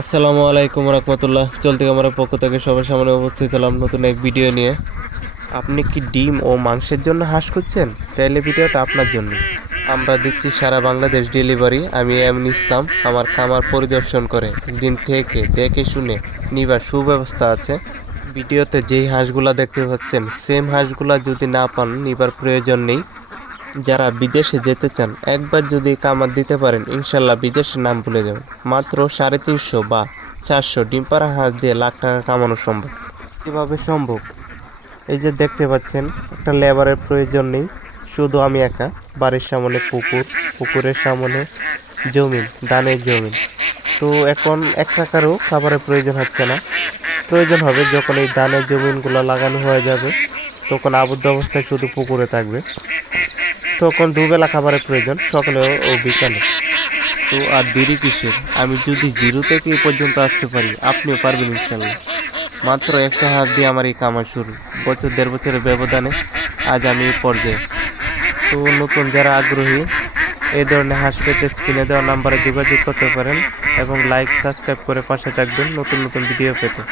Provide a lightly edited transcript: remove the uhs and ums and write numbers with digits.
আসসালামু আলাইকুম রহমতুল্লাহ। চলতি ক্যামেরার পক্ষ থেকে সবার সামনে উপস্থিত হলাম নতুন এক ভিডিও নিয়ে। আপনি কি ডিম ও মাংসের জন্য হাঁস খুঁজছেন? তাহলে ভিডিওটা আপনার জন্য। আমরা দিচ্ছি সারা বাংলাদেশ ডেলিভারি। আমি এমন ইসলাম, আমার খামার পরিদর্শন করে একদিন থেকে দেখে শুনে নিবার সুব্যবস্থা আছে। ভিডিওতে যেই হাঁসগুলা দেখতে পাচ্ছেন সেম হাঁসগুলা যদি না পান নিবার প্রয়োজন নেই। যারা বিদেশে যেতে চান একবার যদি কামার দিতে পারেন ইনশাল্লাহ বিদেশের নাম ভুলে যাবেন। মাত্র 350 বা 400 ডিম পাড়া হাঁস দিয়ে লাখ টাকা কামানো সম্ভব। কীভাবে সম্ভব? এই যে দেখতে পাচ্ছেন, একটা লেবারের প্রয়োজন নেই, শুধু আমি একা। বাড়ির সামনে পুকুর, পুকুরের সামনে জমিন, ধানের জমিন। তো এখন 1 টাকারও খাবারের প্রয়োজন হচ্ছে না। প্রয়োজন হবে যখন এই ধানের জমিনগুলো লাগানো হয়ে যাবে, তখন আবদ্ধ অবস্থায় শুধু পুকুরে থাকবে। তখন দুবেলা খাবারের প্রয়োজন, সকালে ও বিকালে। তো আর দেরি কিসের? আমি যদি জিরো থেকে এই পর্যন্ত আসতে পারি, আপনিও পারবেন ইনশাল্লাহ। মাত্র 100 হাত দিয়ে আমার এই কামার শুরু। বছর 1.5 বছরের ব্যবধানে আজ আমি এই পর্যায়ে। তো নতুন যারা আগ্রহী এই ধরনের হাঁস পেতে স্ক্রিনে দেওয়া নাম্বারে যোগাযোগ করতে পারেন এবং লাইক সাবস্ক্রাইব করে পাশে থাকবেন নতুন নতুন ভিডিও পেতে।